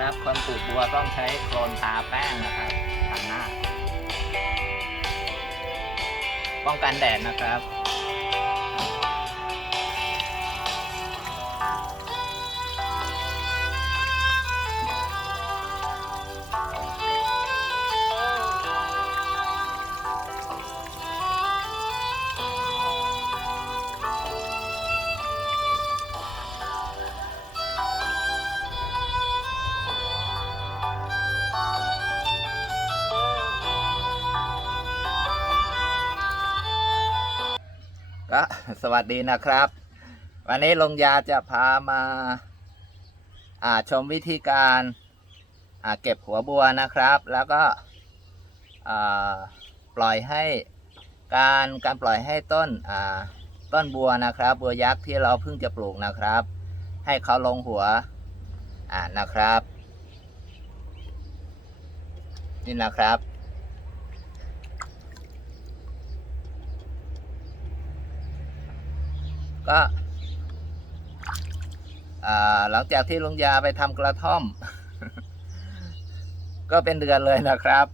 นะครับคนปลูกบัวต้องใช้โคลนทาแป้งนะครับทาหน้า ป้องกันแดดนะครับ สวัสดีนะครับ วันนี้ลงยาจะพามาอ่าชมวิธีการอ่าเก็บหัวบัวนะครับ แล้วก็อ่าปล่อยให้การการปล่อยให้ต้นอ่าต้นบัวนะครับ บัวยักษ์ที่เราเพิ่งจะปลูกนะครับ ให้เขาลงหัวอ่านะครับ นี่นะครับ ก็หลังจากที่ลุงยาไปทำกระท่อม ก็เป็นเดือนเลยนะครับ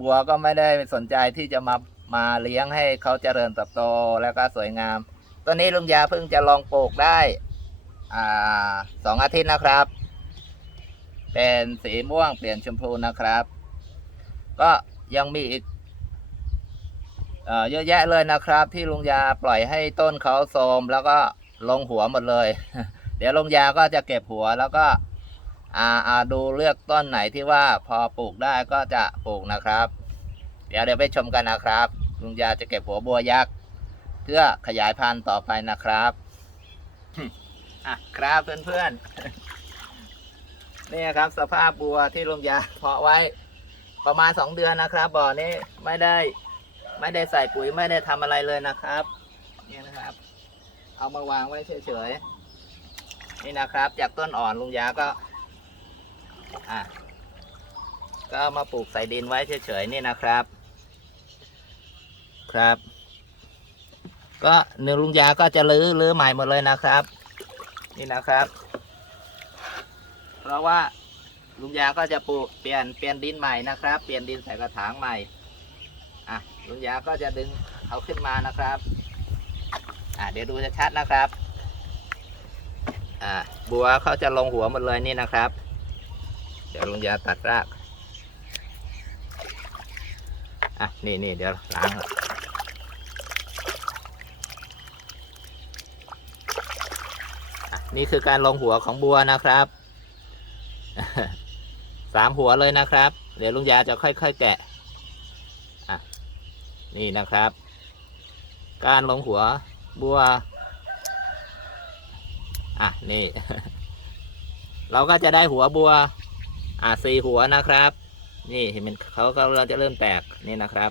บัวก็ไม่ได้สนใจที่จะมามาเลี้ยงให้เขาเจริญเติบโตแล้วก็สวยงามตอนนี้ลุงยาเพิ่งจะลองปลูกได้สองอาทิตย์นะครับ เป็นสีม่วงเปลี่ยนชมพูนะครับ ก็ยังมีอีก เยอะแยะเลยนะครับ ที่ลุงยาปล่อยให้ต้นเขาโทมแล้วก็ลงหัวหมดเลย เดี๋ยวลุงยาก็จะเก็บหัวแล้วก็อ่าอ่าดูเลือกต้นไหนที่ว่าพอปลูกได้ก็จะปลูกนะครับ เดี๋ยวเดี๋ยวไปชมกันนะครับ ลุงยาจะเก็บหัวบัวยักษ์เพื่อขยายพันธุ์ต่อไปนะครับอะครับเพื่อนๆนี่ครับสภาพบัวที่ลุงยาเพาะไว้ประมาณสองเดือนนะครับบ่อนี้ไม่ได้ ไม่ได้ใส่ปุ๋ยไม่ได้ทำอะไรเลยนะครับนี่นะครับ เอามาวางไว้เฉยๆนี่นะครับ จากต้นอ่อนลุงยาก็อะก็เอามาปลูกใส่ดินไว้เฉยๆนี่นะครับ ครับ ก็เนื้อลุงยาก็จะรื้อรื้อใหม่หมดเลยนะครับ นี่นะครับ เพราะว่าลุงยาก็จะปลูกเปลี่ยนเปลี่ยนดินใหม่นะครับ เปลี่ยนดินใส่กระถางใหม่อะ ลุงยาก็จะดึงเขาขึ้นมานะครับอะเดี๋ยวดูชัดๆนะครับอ่าบัวเขาจะลงหัวหมดเลยนี่นะครับ เดี๋ยวลุงยาตัดรากอะนี่นี่เดี๋ยวล้างอะนี่คือการลงหัวของบัวนะครับสามหัวเลยนะครับ เดี๋ยวลุงยาจะค่อยๆแกะ นี่นะครับ การลงหัวบัว อะ นี่ เราก็จะได้หัวบัว อะสี่หัวนะครับ นี่เห็นมันเขาก็เราจะเริ่มแตกนี่นะครับ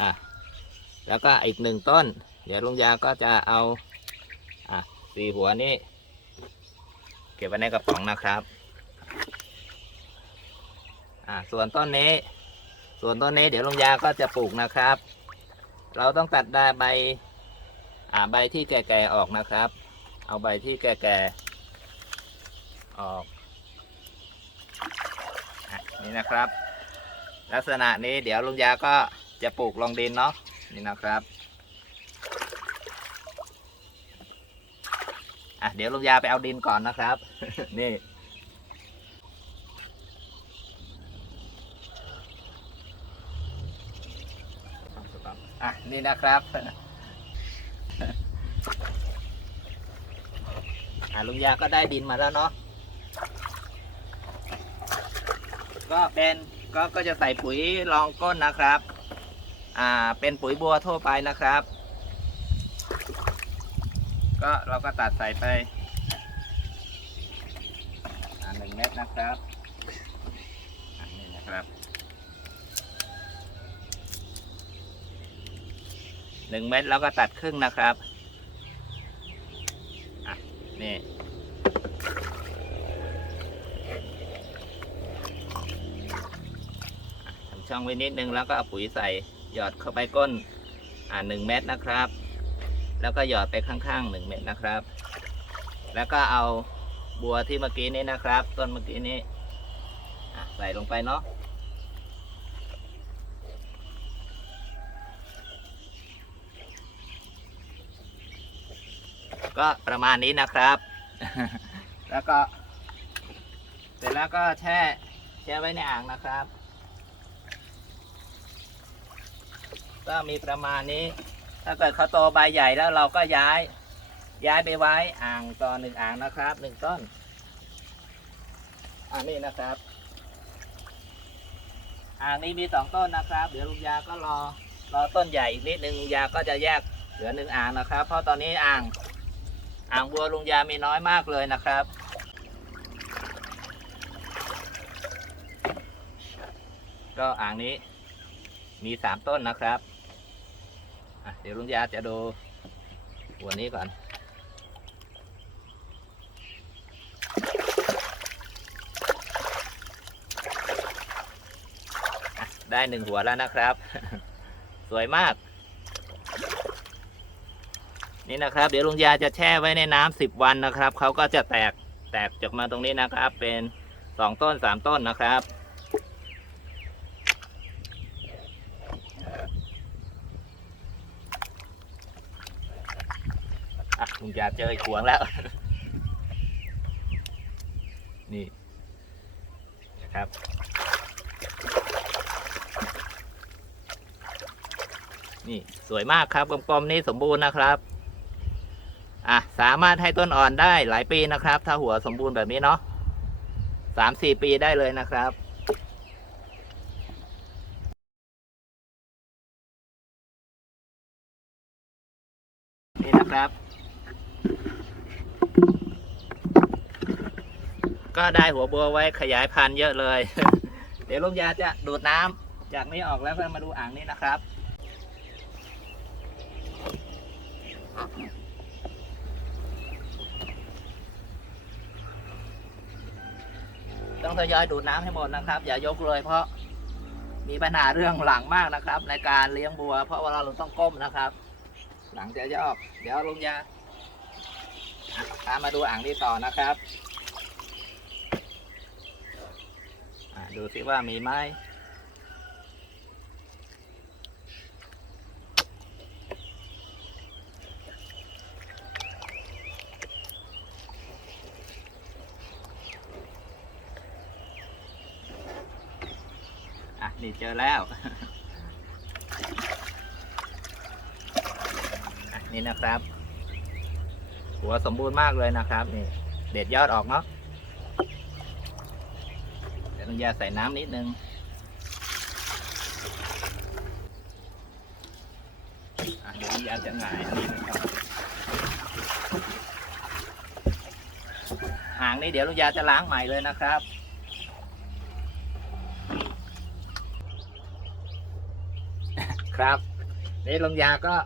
อะ แล้วก็อีกหนึ่งต้น เดี๋ยวลุงยาก็จะเอา อะสี่หัวนี้เก็บไว้ในกระป๋องนะครับ อะส่วนต้นนี้ ส่วนต้นนี้เดี๋ยวลงยาก็จะปลูกนะครับ เราต้องตัดได้ใบอ่าใบที่แก่ๆออกนะครับ เอาใบที่แก่ๆออกอนี่นะครับ ลักษณะนี้เดี๋ยวลุงยาก็จะปลูกลงดินเนาะนี่นะครับอะเดี๋ยวลุงยาไปเอาดินก่อนนะครับ นี่ อะ นี่นะครับอะลุงยาก็ได้ดินมาแล้วเนาะก็เป็นก็ก็จะใส่ปุ๋ยรองก้นนะครับ อ่าเป็นปุ๋ยบัวทั่วไปนะครับ ก็เราก็ตัดใส่ไปอ่าหนึ่งเม็ดนะครับอ่านี่นะครับ หนึ่งเม็ดแล้วก็ตัดครึ่งนะครับนี่ทำช่องไว้นิดนึงแล้วก็เอาปุ๋ยใส่หยอดเข้าไปก้น อ่าหนึ่งเม็ดนะครับ แล้วก็หยอดไปข้างๆหนึ่งเม็ดนะครับ แล้วก็เอาบัวที่เมื่อกี้นี้นะครับ ต้นเมื่อกี้นี้ใส่ลงไปเนาะ ก็ประมาณนี้นะครับ แล้วก็ เสร็จแล้วก็แช่แช่ไว้ในอ่างนะครับ ก็มีประมาณนี้ ถ้าเกิดเขาโตใบใหญ่แล้วเราก็ย้าย ย้ายไปไว้อ่างต่อหนึ่งอ่างนะครับหนึ่งต้นอ่านี่นะครับอ่างนี้มีสองต้นนะครับ เดี๋ยวลุงยาก็รอรอต้นใหญ่อีกนิดนึงลุงยาก็จะแยกเหลือหนึ่งอ่างนะครับ เพราะตอนนี้อ่าง อ่างบัวลุงยามีน้อยมากเลยนะครับ ก็อ่างนี้มีสามต้นนะครับเดี๋ยวลุงยาจะดูหัวนี้ก่อนอได้หนึ่งหัวแล้วนะครับ สวยมาก นี่นะครับ เดี๋ยวลุงยาจะแช่ไว้ในน้ำสิบวันนะครับเขาก็จะแตกแตกจากมาตรงนี้นะครับ เป็นสองต้นสามต้นนะครับ อะลุงยาเจอขวงแล้ว นี่นะครับนี่สวยมากครับกลมๆนี่สมบูรณ์นะครับ อะสามารถให้ต้นอ่อนได้หลายปีนะครับ ถ้าหัวสมบูรณ์แบบนี้เนาะสามสี่ปีได้เลยนะครับนี่นะครับ ก็ได้หัวบัวไว้ขยายพันธุ์เยอะเลย เดี๋ยวลุงยาจะดูดน้ำจากนี้ออกแล้วก็มาดูอ่างนี้นะครับ ต้องทยอยดูดน้ำให้หมดนะครับ อย่ายกเลย เพราะมีปัญหาเรื่องหลังมากนะครับ ในการเลี้ยงบัว เพราะเวลาเราต้องก้มนะครับ หลังจะยอกเดี๋ยวลุงยาตามมาดูอ่างนี้ต่อนะครับดูสิว่ามีไหม นี่เจอแล้วอะนี่นะครับ หัวสมบูรณ์มากเลยนะครับ นี่ เด็ดยอดออกเนาะเดี๋ยวลุงยาใส่น้ำนิดนึงอะเดี๋ยวลุงยาจะหงายอันนี้นะครับหางนี้เดี๋ยวลุงยาจะล้างใหม่เลยนะครับ ครับนี่ลงยาก็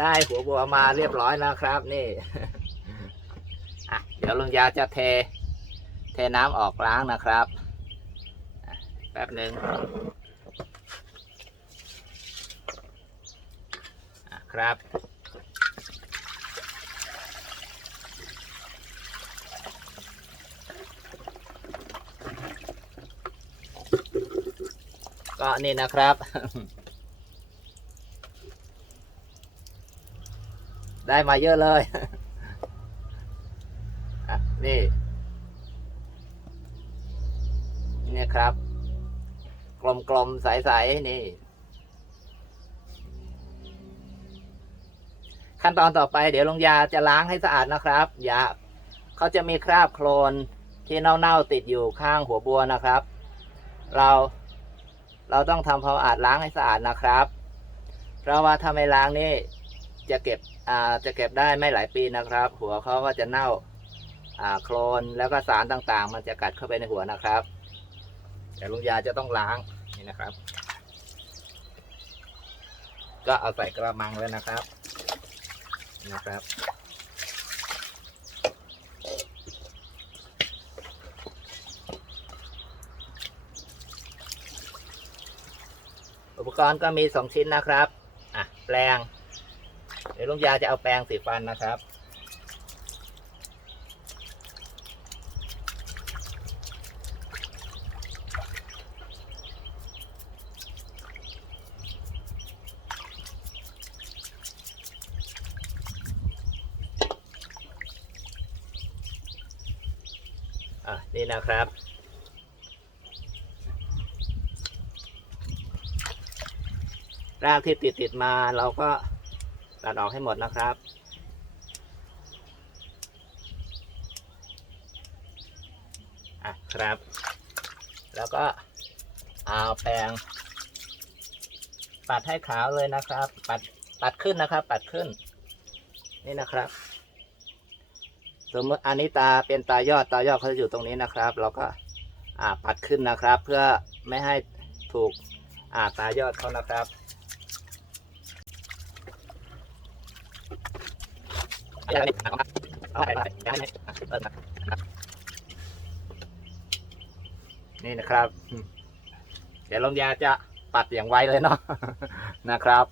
ได้หัวบัวมาเรียบร้อยแล้วครับ นี่เดี๋ยวลงยาจะเท เทน้ำออกล้างนะครับแป๊บหนึ่งครับก็นี่นะครับ ได้มาเยอะเลยอะนี่ นี่ครับ กลมๆ ใสๆ นี่ ขั้นตอนต่อไปเดี๋ยวลงยาจะล้างให้สะอาดนะครับ ยาเขาจะมีคราบโคลนที่เน่าๆติดอยู่ข้างหัวบัวนะครับ เราเราต้องทำความสะอาดล้างให้สะอาดนะครับ เพราะว่าถ้าไม่ล้างนี่ จะเก็บอ่าจะเก็บได้ไม่หลายปีนะครับ หัวเขาก็จะเน่าอ่าโคลนแล้วก็สารต่างๆ มันจะกัดเข้าไปในหัวนะครับ แต่ลุงยาจะต้องล้างนี่นะครับ ก็เอาใส่กระมังเลยนะครับนะครับอุปกรณ์ก็มีสองชิ้นนะครับ อะ แปรง เดี๋ยวลุงยาจะเอาแปรงสีฟันนะครับ อะ นี่นะครับรากที่ติดติดมาเราก็ ตัดออกให้หมดนะครับ อะครับ แล้วก็เอาแปรงปัดให้ขาวเลยนะครับ ปัดปัดขึ้นนะครับ ปัดขึ้น นี่นะครับ สมมติอันนี้ตาเป็นตายอดตายอดเขาจะอยู่ตรงนี้นะครับ เราก็อ่าปัดขึ้นนะครับ เพื่อไม่ให้ถูกอ่าตายอดเขานะครับ นี่นะครับ เดี๋ยวลมยาจะปัดอย่างไวเลยเนาะนะครับ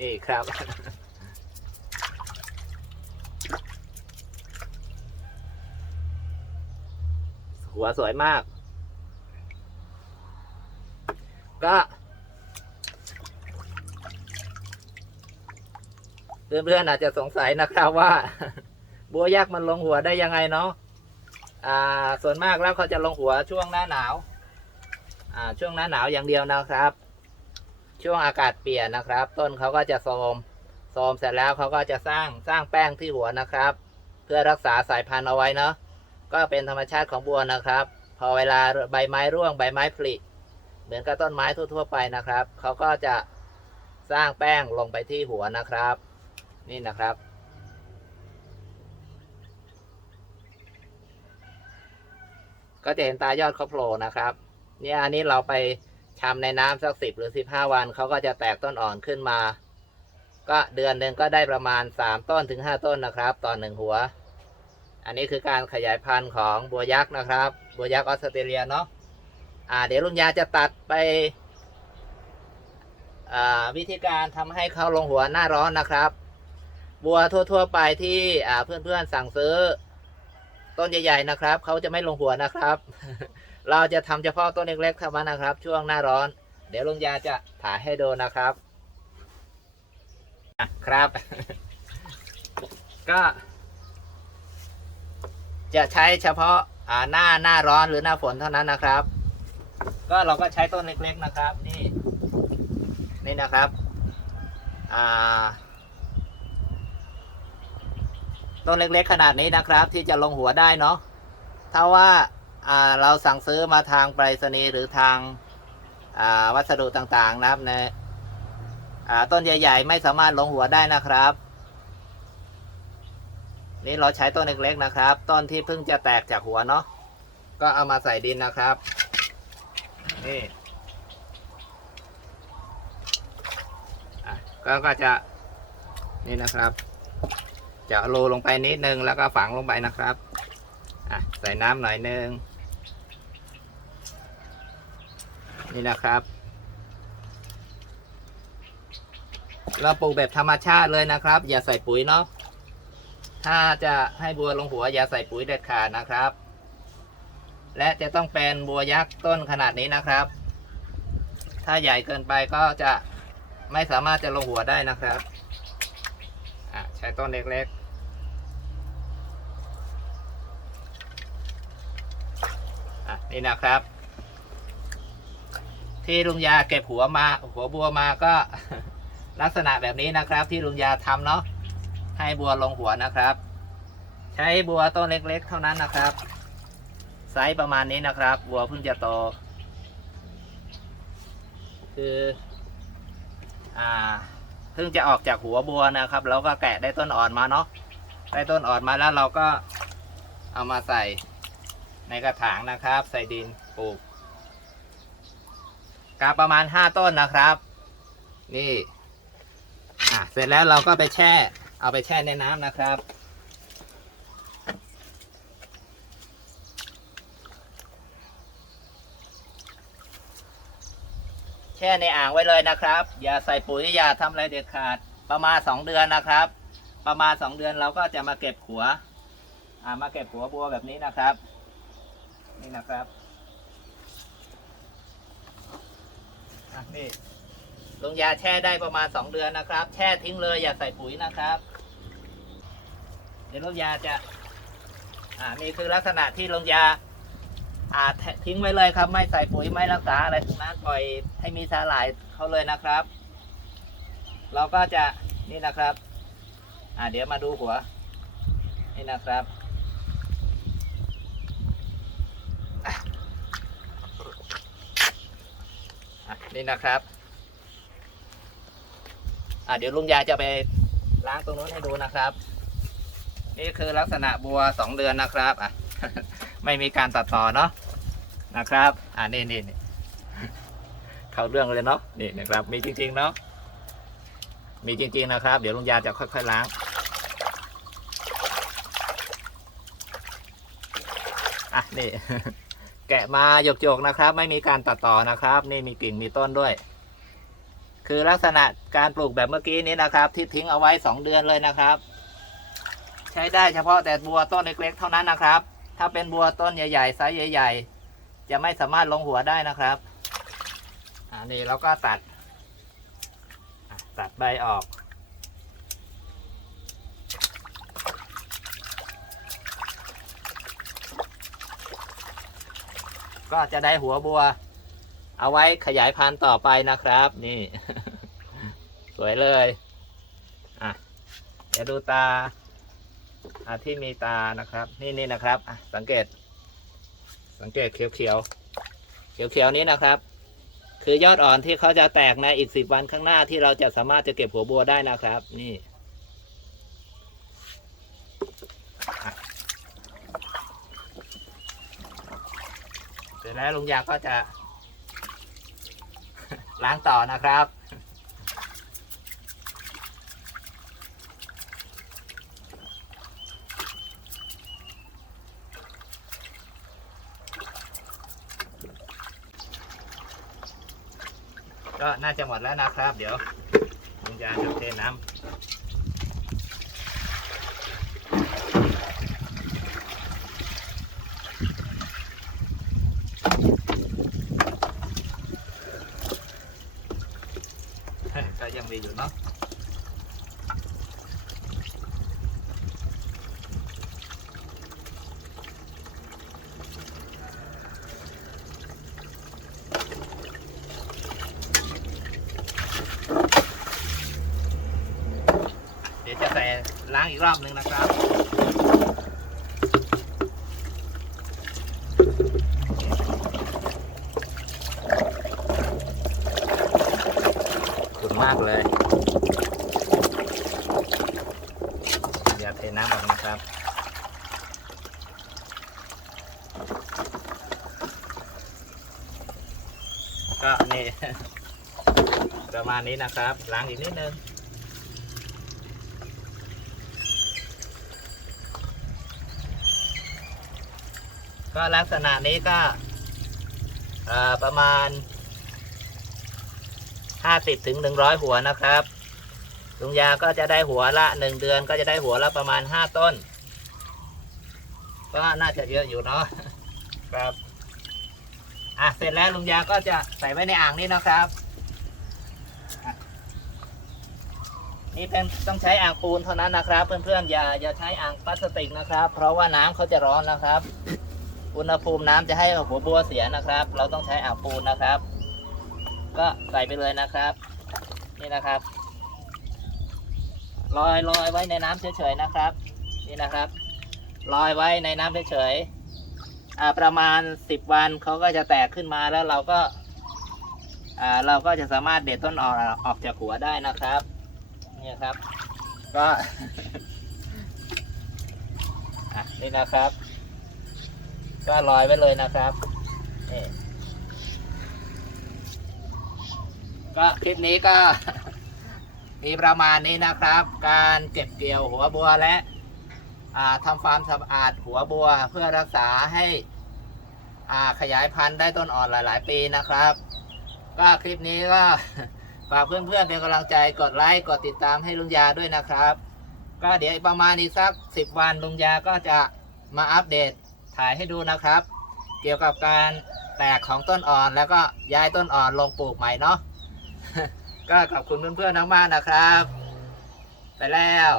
นี่ ครับ หัวสวยมาก ก็เพื่อนๆอาจจะสงสัยนะครับว่า บัวยักษ์มันลงหัวได้ยังไงเนาะอ่าส่วนมากแล้วเขาจะลงหัวช่วงหน้าหนาว อ่าช่วงหน้าหนาวอย่างเดียวนะครับ ช่วงอากาศเปลี่ยนนะครับ ต้นเขาก็จะโทมโทมเสร็จแล้วเขาก็จะสร้างสร้างแป้งที่หัวนะครับ เพื่อรักษาสายพันธุ์เอาไว้เนาะก็เป็นธรรมชาติของบัวนะครับ พอเวลาใบไม้ร่วงใบไม้ผลิเหมือนกับต้นไม้ทั่ว ๆ ไปนะครับเขาก็จะสร้างแป้งลงไปที่หัวนะครับ นี่นะครับก็จะเห็นตายอดเขาโผล่นะครับ เนี่ยอันนี้เราไป ชำในน้ำสักสิบหรือสิบห้าวันเขาก็จะแตกต้นอ่อนขึ้นมา ก็เดือนหนึ่งก็ได้ประมาณสามต้นถึงห้าต้นนะครับต่อหนึ่งหัว อันนี้คือการขยายพันธุ์ของบัวยักษ์นะครับบัวยักษ์ออสเตรเลียเนาะอ่าเดี๋ยวลุงยาจะตัดไปอ่าวิธีการทำให้เขาลงหัวหน้าร้อนนะครับ บัวทั่ว ๆ ไปที่อ่าเพื่อนๆสั่งซื้อ ต้นใหญ่ ๆ นะครับ เขาจะไม่ลงหัวนะครับ เราจะทำเฉพาะต้นเล็กๆเท่านั้นนะครับ ช่วงหน้าร้อน เดี๋ยวลุงยาจะถ่ายให้ดูนะครับครับ ก็จะใช้เฉพาะอ่าหน้าหน้าร้อนหรือหน้าฝนเท่านั้นนะครับ ก็เราก็ใช้ต้นเล็กๆนะครับ นี่ นี่นะครับอ่าต้นเล็กๆขนาดนี้นะครับ ที่จะลงหัวได้เนาะถ้าว่า เราสั่งซื้อมาทางไปรษณีย์หรือทางาวัสดุต่างๆนะครับในอ่าต้นใหญ่ ๆ ไม่สามารถลงหัวได้นะครับ นี่เราใช้ต้นเล็กๆนะครับ ต้นที่เพิ่งจะแตกจากหัวเนาะก็เอามาใส่ดินนะครับ นี่ก็ก็จะนี่นะครับ จะโรยลงไปนิดนึงแล้วก็ฝังลงไปนะครับ อะ ใส่น้ำหน่อยนึง นี่นะครับ เราปลูกแบบธรรมชาติเลยนะครับ อย่าใส่ปุ๋ยเนาะถ้าจะให้บัวลงหัวอย่าใส่ปุ๋ยเด็ดขาดนะครับ และจะต้องเป็นบัวยักษ์ต้นขนาดนี้นะครับ ถ้าใหญ่เกินไปก็จะไม่สามารถจะลงหัวได้นะครับใช้ต้นเล็กๆนี่นะครับ ที่ลุงยาเก็บหัวมาหัวบัวมาก็ลักษณะแบบนี้นะครับ ที่ลุงยาทำเนาะให้บัวลงหัวนะครับ ใช้บัวต้นเล็กๆ เท่านั้นนะครับ ไซส์ประมาณนี้นะครับ บัวเพิ่งจะโต คืออ่าเพิ่งจะออกจากหัวบัวนะครับ แล้วก็แกะได้ต้นอ่อนมาเนาะได้ต้นอ่อนมาแล้วเราก็เอามาใส่ในกระถางนะครับ ใส่ดินปลูก กาประมาณห้าต้นนะครับ นี่ อะเสร็จแล้วเราก็ไปแช่ เอาไปแช่ในน้ำนะครับ แช่ในอ่างไว้เลยนะครับ อย่าใส่ปุ๋ยอย่าทำอะไรเด็ดขาด ประมาณสองเดือนนะครับ ประมาณสองเดือนเราก็จะมาเก็บขัวมาเก็บขัวบัวแบบนี้นะครับ นี่นะครับ นี่ลงยาแช่ได้ประมาณสองเดือนนะครับ แช่ทิ้งเลยอย่าใส่ปุ๋ยนะครับ เดี๋ยวลงยาจะ อ่านี่คือลักษณะที่ลงยา อ่าทิ้งไว้เลยครับ ไม่ใส่ปุ๋ยไม่รักษาอะไรทั้งนั้นปล่อยให้มีสาหร่ายเขาเลยนะครับ เราก็จะนี่นะครับ อ่าเดี๋ยวมาดูหัว นี่นะครับ นี่นะครับ อะเดี๋ยวลุงยาจะไปล้างตรงนู้นให้ดูนะครับ นี่คือลักษณะบัวสองเดือนนะครับอะไม่มีการตัดต่อเนาะนะครับ อ่านี่นี่นี่เข้าเรื่องเลยเนาะนี่นะครับ มีจริงๆเนาะมีจริงๆนะครับ เดี๋ยวลุงยาจะค่อยๆล้างอะนี่ แกะมาหยกๆนะครับ ไม่มีการตัดต่อนะครับ นี่มีกิ่งมีต้นด้วย คือลักษณะการปลูกแบบเมื่อกี้นี้นะครับ ที่ทิ้งเอาไว้สองเดือนเลยนะครับ ใช้ได้เฉพาะแต่บัวต้นเล็กๆ เท่านั้นนะครับ ถ้าเป็นบัวต้นใหญ่ๆไซส์ใหญ่ ๆ จะไม่สามารถลงหัวได้นะครับอันนี้เราก็ตัดตัดใบออก ก็จะได้หัวบัว เอาไว้ขยายพันธุ์ต่อไปนะครับ นี่ สวยเลยอะเดี๋ยวดูตาอะที่มีตานะครับ นี่นี่นะครับอะสังเกต สังเกตเขียวเขียวเขียวเขียวนี้นะครับ คือยอดอ่อนที่เขาจะแตกในอีกสิบวันข้างหน้าที่เราจะสามารถจะเก็บหัวบัวได้นะครับ นี่อะเส ร็จแล้วลุงยาก็จะ ล้างต่อนะครับ ก็น่าจะหมดแล้วนะครับ เดี๋ยวลุงยาจะเทน้ำ ก็ยังมีอยู่เนาะเดี๋ยวจะใส่ล้าง อีกรอบหนึ่งนะครับ ขุ่นมากเลย อย่าเทน้ำออกนะครับก็นี่ประมาณนี้นะครับล้างอีกนิดนึง ก็ลักษณะนี้ก็ประมาณห้าสิบถึงหนึ่งร้อยหัวนะครับลุงยาก็จะได้หัวละหนึ่งเดือนก็จะได้หัวละประมาณห้าต้น ก็น่าจะเยอะอยู่เนาะครับอะเสร็จแล้วลุงยาก็จะใส่ไว้ในอ่างนี้นะครับนี่เป็นต้องใช้อ่างปูนเท่านั้นนะครับ เพื่อนๆอย่าอย่าใช้อ่างพลาสติกนะครับ เพราะว่าน้ำเขาจะร้อนนะครับ อุณหภูมิน้ำจะให้หัวบัวเสียนะครับ เราต้องใช้อ่างปูนนะครับ ก็ใส่ไปเลยนะครับ นี่นะครับลอยลอยไว้ในน้ำเฉยๆนะครับ นี่นะครับลอยไว้ในน้ำเฉยๆอ่าประมาณสิบวันเขาก็จะแตกขึ้นมาแล้วเราก็อ่าเราก็จะสามารถเด็ดต้นออกออกจากหัวได้นะครับ นี่ครับ ก็อะนี่นะครับ ก็ลอยไว้เลยนะครับนี่ก็คลิปนี้ก็ มีประมาณนี้นะครับ การเก็บเกี่ยวหัวบัวและทำความสะอาดหัวบัวเพื่อรักษาให้ขยายพันธุ์ได้ต้นอ่อนหลาย ๆ ปีนะครับ ก็คลิปนี้ก็ฝากเพื่อนๆเป็นกำลังใจกดไลค์กดติดตามให้ลุงยาด้วยนะครับ ก็เดี๋ยวประมาณอีกสักสิบวันลุงยาก็จะมาอัปเดต ถ่ายให้ดูนะครับ เกี่ยวกับการแตกของต้นอ่อนแล้วก็ย้ายต้นอ่อนลงปลูกใหม่เนาะก็ขอบคุณเพื่อนๆมากๆนะครับ ไปแล้ว